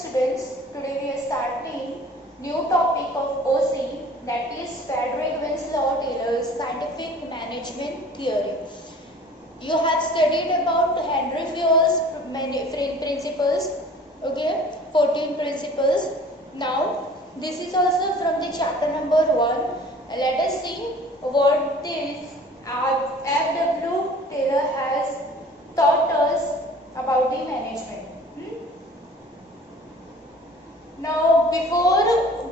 students, today we are starting new topic of OC, that is Frederick Winslow Taylor's scientific management theory. You have studied about Henry Fayol's principles, okay, 14 principles. Now this is also from the chapter number 1. Let us see what this F.W. Taylor has taught us about the management. Now, before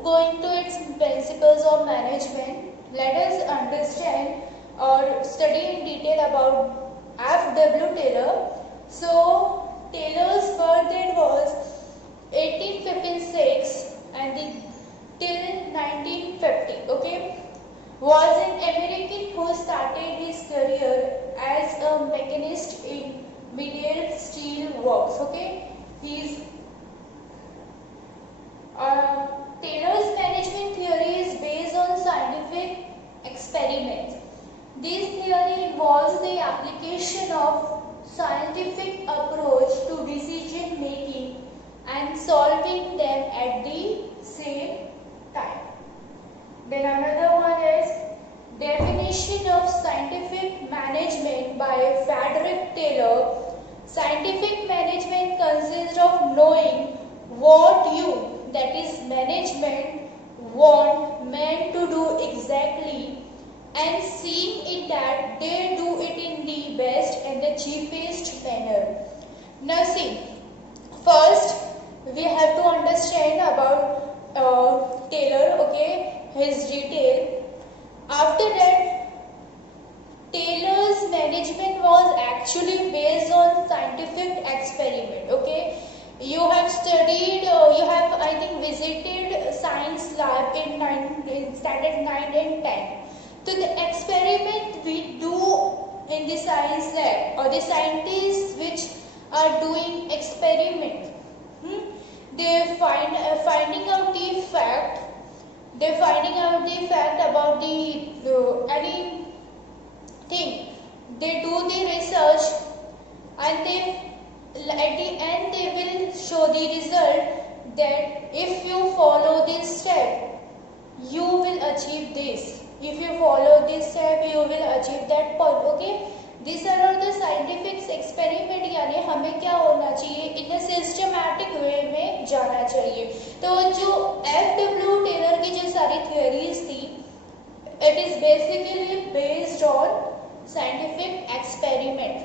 going to its principles of management, let us understand or study in detail about F.W. Taylor. So, Taylor's birth date was 1856 and till 1950. Okay, was an American who started his career as a machinist in Medial Steel Works. Okay, Taylor's management theory is based on scientific experiments. This theory involves the application of scientific approach to decision making and solving them at the same time. Then another one is definition of scientific management by Frederick Taylor. Scientific management consists of knowing what you, that is management, want men to do exactly and seeing it that they do it in the best and the cheapest manner. Now see, first we have to understand about Taylor, okay, his detail. After that, Taylor's management was actually based on scientific experiment, okay. You have studied, you have I think visited science lab in standard 9 and 10. So the experiment we do in the science lab, or the scientists which are doing experiment, they finding out the fact. They're finding out the fact about the anything. They do the research and they at the end they will show the result that if you follow this step, you will achieve this. If you follow this step, you will achieve that point. Okay, these are all the scientific experiment. यानी हमें क्या होना चाहिए, in a systematic way में जाना चाहिए. तो जो F.W. टेलर की जो सारी theories थी, it is basically based on scientific experiment.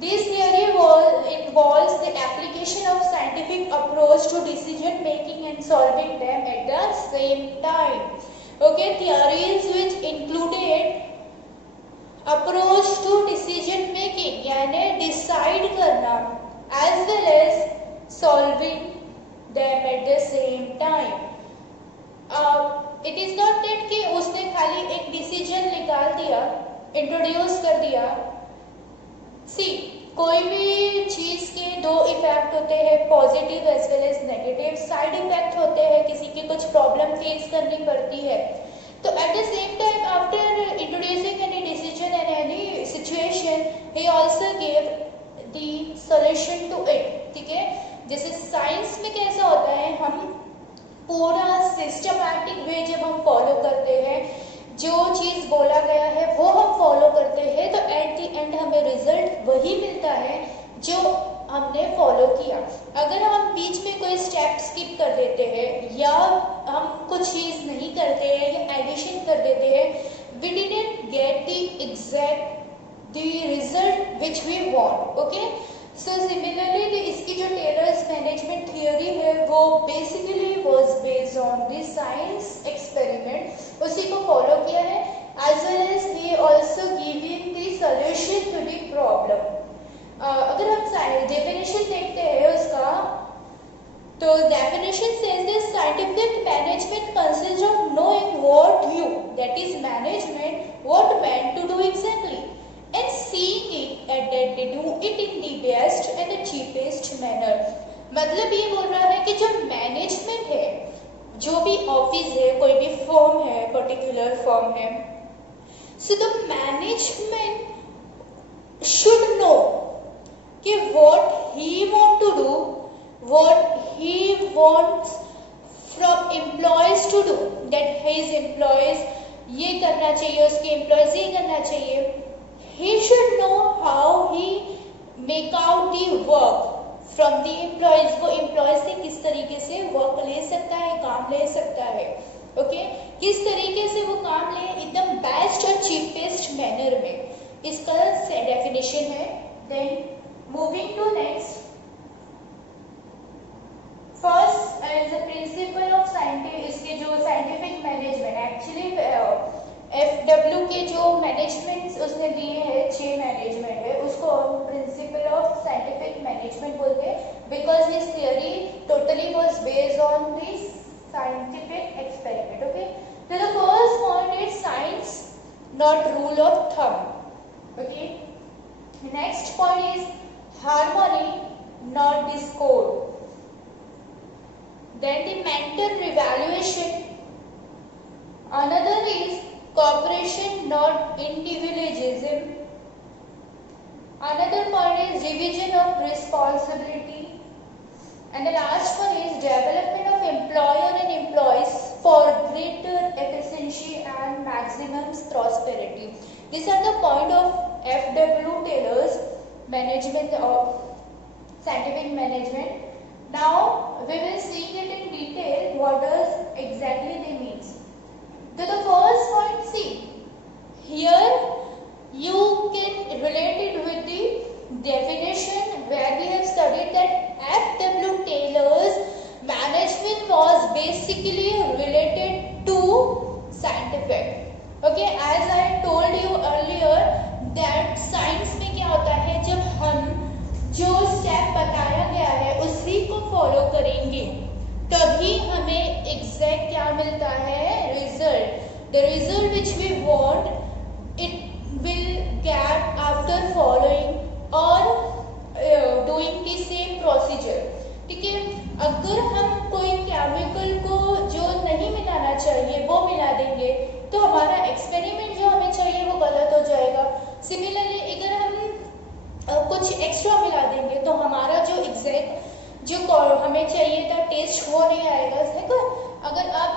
This theory involves the application of scientific approach to decision making and solving them at the same time. Okay, theories which included approach to decision making, यानी decide करना, as well as solving them at the same time. It is not that कि उसने खाली एक decision निकाल दिया, introduce कर दिया. See, कोई भी चीज के दो इफेक्ट होते हैं, positive as well as negative. Side effect होते हैं, किसी की कुछ प्रॉब्लम फेस करनी पड़ती है. तो at the same time after introducing any decision and any situation, he also give the solution to it. ठीक है, जैसे साइंस में कैसा होता है, हम पूरा सिस्टमैटिक वे जब हम फॉलो करते हैं, जो चीज बोला गया है वो हम फॉलो करते हैं, तो एट द एंड हमें रिजल्ट वही मिलता है जो हमने फॉलो किया. अगर हम बीच में कोई स्टेप स्किप कर देते हैं या हम कुछ चीज नहीं करते हैं या एडिशन कर देते हैं, we didn't get the exact the result which we want. Okay, so similarly इसकी जो टेलर्स मैनेजमेंट थियोरी है वो basically was based on the science experiment. उसी को फॉलो किया है, as well as he also giving the solution to the problem. अगर हम डेफिनेशन देखते हैं उसका, तो definition says this scientific management consist of knowing what you, that is management, what man to do exactly and seeing it that they do it in the best and the cheapest manner. मतलब ये बोल रहा है कि जो management है, जो भी ऑफिस है, कोई भी फर्म है, पर्टिकुलर फर्म है, so the management should know कि what he want to do, what he wants from employees to do, that his employees ये करना चाहिए, उसके employees ये करना चाहिए. He should know how he make out the work from the employees. वो employees से किस तरीके से work ले सकता है, काम ले सकता है. ओके, किस तरीके से वो काम ले एकदम बेस्ट और चीपेस्ट मैनर में, इसका डेफिनेशन है. Then moving to next, first as a principle of scientific, इसके जो साइंटिफिक मैनेजमेंट, एक्चुअली FW के जो मैनेजमेंट उसने दिए हैं 6 मैनेजमेंट है, उसको प्रिंसिपल ऑफ साइंटिफिक मैनेजमेंट बोलते हैं, because his theory totally was based on this scientific experiment. Okay, so the first point is science, not rule of thumb. Okay, the next point is harmony, not discord. Then the mental revaluation. Another is cooperation, not individualism. Another point is division of responsibility. And the last one is development of employer and employees for greater efficiency and maximum prosperity. These are the point of FW Taylor's management of scientific management. Now we will see it in detail what does exactly they means. So the first point, see here you can relate it with the definition where we have studied that FW Taylor's management was basically related to scientific. Okay, as I told you earlier that science में क्या होता है, जब हम जो step बताया गया है उसी को फॉलो करेंगे तभी हमें एग्जैक्ट क्या मिलता है, result. The result which we want, it will get after following or doing the same procedure. ठीक है, अगर हम कोई केमिकल को जो नहीं मिलाना चाहिए वो मिला देंगे तो हमारा एक्सपेरिमेंट जो हमें चाहिए वो गलत हो जाएगा. सिमिलरली अगर हम कुछ एक्स्ट्रा मिला देंगे तो हमारा जो एग्जैक्ट जो हमें चाहिए था टेस्ट वो नहीं आएगा. देखो, अगर आप,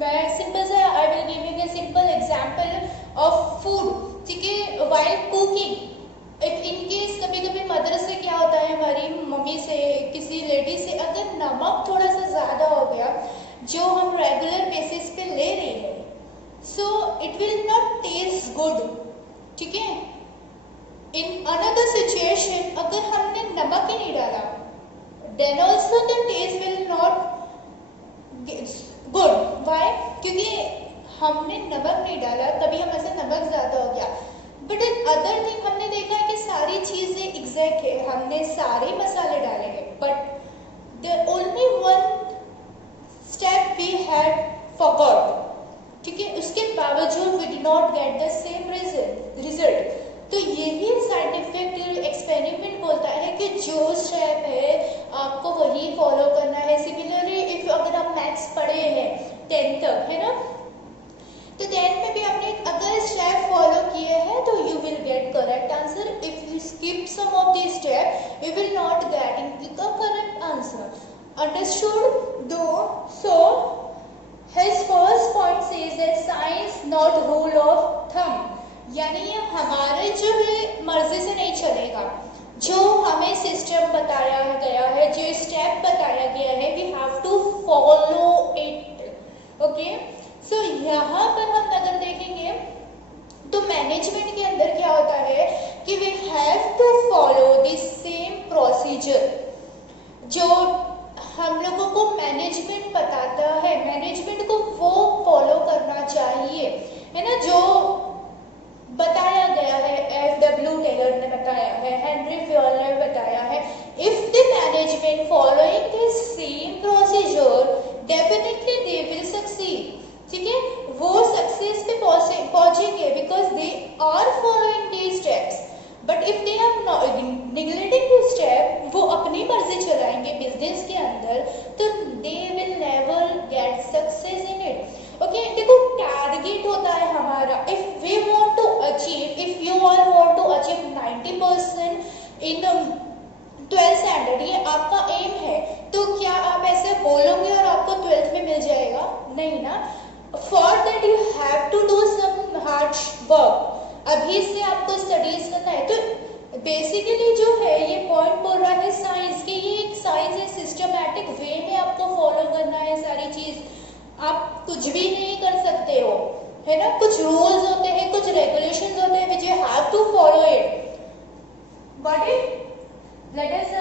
मैं सिंपल सा I will give U a simple example of food. ठीक है, व्हाइल कुकिंग, इन केस कभी कभी मदर से क्या होता है, हमारी मम्मी से, किसी लेडी से अगर नमक थोड़ा सा ज़्यादा हो गया जो हम रेगुलर बेसिस पे ले रहे हैं, so it will not taste good. ठीक है, इन अनदर सिचुएशन अगर हमने नमक ही नहीं डाला then also the taste will not good. Why? क्योंकि हमने नमक नहीं डाला, कभी हमारे नमक ज़्यादा हो गया. बट अदर थिंग हमने देखा है कि सारी चीज़ें एग्जैक्ट है, हमने सारे मसाले डाले हैं, but the only one step we had forgot. ठीक है, उसके बावजूद we did not get the same result. तो यही साइंटिफिक एक्सपेरिमेंट बोलता है कि जो स्टेप है आपको वही फॉलो करना है. सिमिलरली इफ अगर आप मैथ्स पढ़े हैं 10th तक, है ना, तो 10th में भी आपने अगर स्टेप फॉलो किए हैं तो you will get correct answer. If you skip some of this step you will not getting the correct answer. Understood though? So his first point says that science not rule of thumb, यानी ये हमारे जो है मर्जी से नहीं चलेगा. जो हमें सिस्टम बताया गया है, जो स्टेप बताया गया है, we have to follow it. Okay, so यहाँ पर हम अगर देखेंगे तो मैनेजमेंट के अंदर क्या होता है कि we have to follow the same procedure जो हम लोगों को मैनेजमेंट बताता है. मैनेजमेंट को वो फॉलो करना चाहिए, है ना, जो बताया गया है. FW टेलर ने बताया है, हेनरी फ्योल ने बताया है. If the management following the same procedure definitely they will succeed. ठीक है, वो सक्सेस पे पहुंचेंगे because they are following the steps. But if they are neglecting the step, वो अपनी मर्जी चलाएंगे बिजनेस के अंदर, तो they will never get success in it. Okay, देखो टारगेट होता है हमारा. If we want to achieve, if you all want to achieve 90% in 12th standard, ये आपका एम है, तो क्या आप ऐसे स्टडीज करना है। तो बेसिकली जो है ये पॉइंट बोल रहा है साइंस की, ये एक साइंस है, सिस्टमैटिक वे में आपको फॉलो करना है सारी चीज, आप कुछ भी नहीं कर सकते हो, है ना। कुछ रूल्स होते हैं, कुछ रेगुलेशंस होते हैं which you have to follow it. Got it? Let us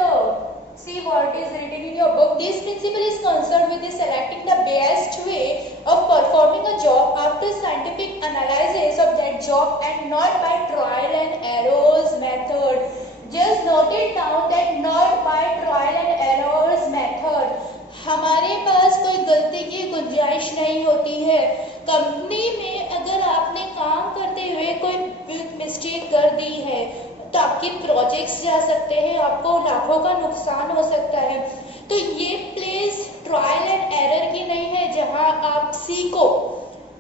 see what is written in your book. This principle is concerned with selecting the best way of performing a job after scientific analysis of that job and not by trial and errors method. Just note it down that not by trial and errors method. हमारे पास कोई गलती की गुंजाइश नहीं होती है। Company में अगर आपने काम करते हुए कोई मिस्टेक कर दी है तो आपके प्रोजेक्ट्स जा सकते हैं, आपको लाखों का नुकसान हो सकता है। तो ये प्लेस ट्रायल एंड एरर की नहीं है जहां आप सीखो,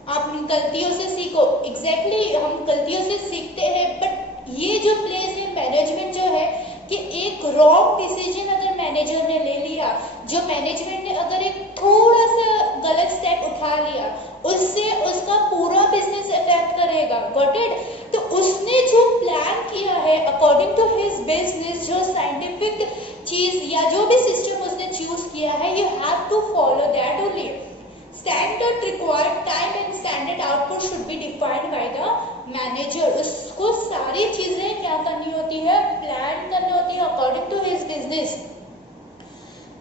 आप गलतियों से सीखो। एग्जैक्टली हम गलतियों से सीखते हैं, बट ये जो प्लेस है मैनेजमेंट जो है कि एक रॉन्ग डिसीजन अगर मैनेजर ने ले लिया, जो मैनेजमेंट ने अगर एक थोड़ा सा गलत स्टेप उठा लिया, उससे उसका पूरा बिजनेस इफेक्ट करेगा। Got it? तो उसने जो प्लान किया है अकॉर्डिंग टू हिज बिजनेस, जो साइंटिफिक चीज या जो भी सिस्टम उसने चूज किया है, you have to follow that only. Standard required time and standard output should be defined by the manager. उसको सारी चीजें क्या करनी होती है, प्लान करनी होती है according to his business.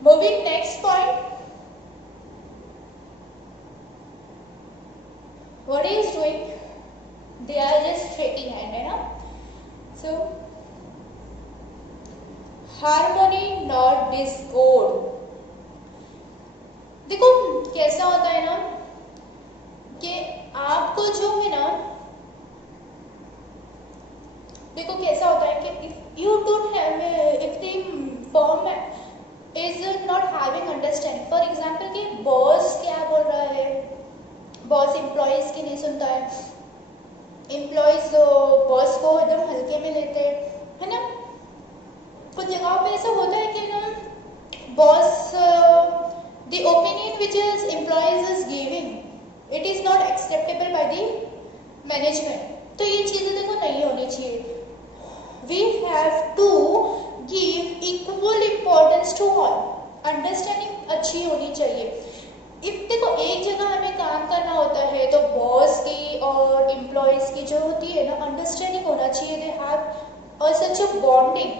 Moving next point, what he is doing, they are just shaking hand, है ना। So harmony not discord। देखो कैसा होता है ना कि आपको जो है ना, देखो कैसा होता है कि if you don't have if the firm is not having understanding, for example कि बॉस क्या बोल रहा है, बॉस एम्प्लॉयज की नहीं सुनता है, एम्प्लॉयज बॉस को एकदम हल्के में लेते हैं, है ना। कुछ जगहों पे ऐसा होता है कि ना boss the opinion which is employees is giving it is not acceptable by the management. तो ये चीजें देखो नहीं होनी चाहिए। We have to give equal importance to all. Understanding अच्छी होनी चाहिए। देखो एक जगह हमें काम करना होता है तो बॉस की और एम्प्लॉयज की जो होती है ना अंडरस्टैंडिंग होना चाहिए। They have such a bonding.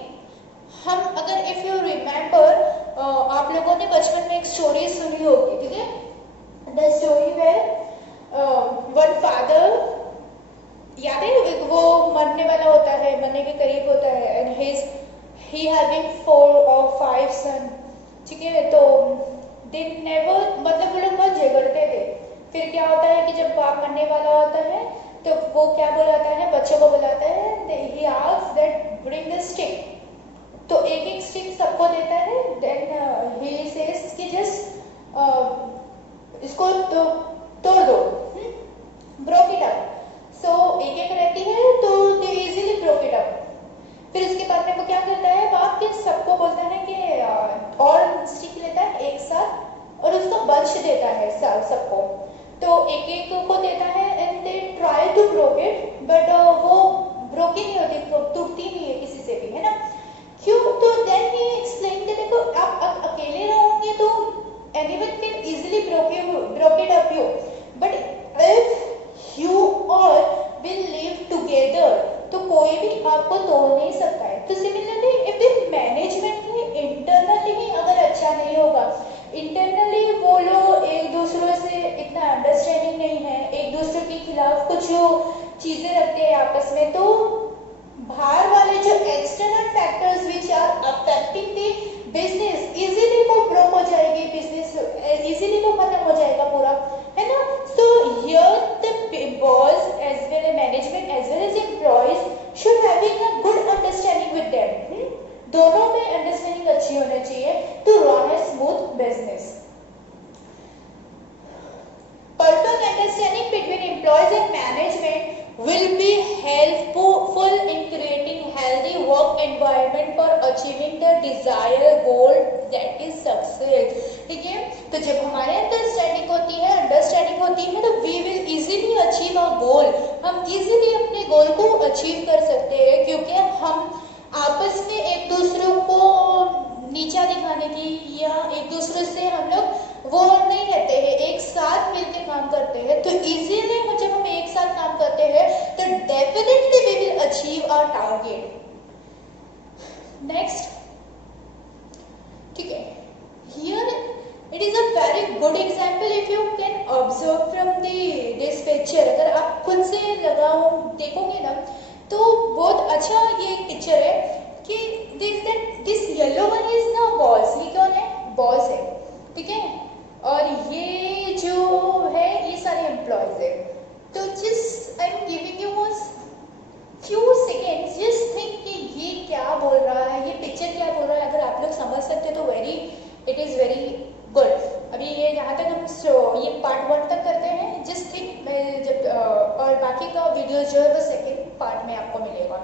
हम अगर इफ यू रिमेम्बर, आप लोगों ने बचपन में एक स्टोरी सुनी होगी, ठीक है, the story where one father, याद है, वो मरने वाला होता है, मरने के करीब होता है, एंड ही हैविंग 4 or 5 सन, ठीक है। तो दे नेवर, मतलब वो लोग बहुत झगड़ते थे। फिर क्या होता है कि जब बाप मरने वाला होता है तो वो क्या बुलाता है, बच्चों को बुलाता है, ही asks that bring the stick. तो एक एक स्टिक सबको देता है, देन ही सेज कि जस्ट इसको तो तोड़ दो, ब्रोक इट अप। सो एक एक रहती है तो they easily broke it up. फिर उसके बाद में वो क्या करता है, बाप के सबको बोलता है कि और स्टिक लेता है एक साथ और उसको बंच देता है सबको। तो एक एक को देता है and they try to broke it, but वो ब्रोक ही नहीं होती, टूटती नहीं है किसी से भी, है ना। क्यों? तो देन ही एक्सप्लेन कि देखो आप अकेले रहोगे तो anyone can easily broke it up you, but if you all will live together तो कोई भी आपको तोड़ नहीं सकता है। तो सिमिलरली इफ द मैनेजमेंट ही इंटरनली ही अगर अच्छा नहीं होगा, इंटरनली वो लोग एक दूसरे से इतना अंडरस्टैंडिंग नहीं है, एक दूसरे के खिलाफ कुछ चीजें रखते हैं आपस में, तो बाहर वाले जो external factors which are affecting the business, easily वो ब्रोक हो जाएगी, बिजनेस इजीली वो खत्म हो जाएगा पूरा, है ना। So here the boss as well as management as well as employees should having a good understanding with them. दोनों में अंडरस्टैंडिंग अच्छी होनी चाहिए to run a smooth business. Perfect understanding between employees and management will be helpful in creating healthy work environment for achieving the desired goal, that is success। ठीक है, तो जब हमारे अंडरस्टैंडिंग होती है तो we will easily achieve our goal। हम easily अपने गोल को अचीव कर सकते हैं। की या एक दूसरे से हम लोग वो नहीं रहते हैं, एक साथ मिलकर काम करते हैं, तो इजीली जब हम एक साथ काम करते हैं तो definitely we will achieve our target. Next, ठीक है, here it is a very good example if you can observe from this picture. अगर आप खुद से लगाओ देखोगे ना तो बहुत अच्छा ये पिक्चर है कि दिस येलो वन इज ना बॉल्स, ये कौन है, बॉल्स है, ठीक है, और ये जो है ये सारे एम्प्लॉयज है। तो just I am giving you few seconds, just think कि ये क्या बोल रहा है, ये पिक्चर क्या बोल रहा है। अगर आप लोग समझ सकते तो इट इज़ वेरी गुड। अभी ये यहाँ तक हम ये पार्ट 1 तक करते हैं, जस्ट थिंक मैं जब और बाकी का वीडियो जो है वो सेकेंड पार्ट में आपको मिलेगा।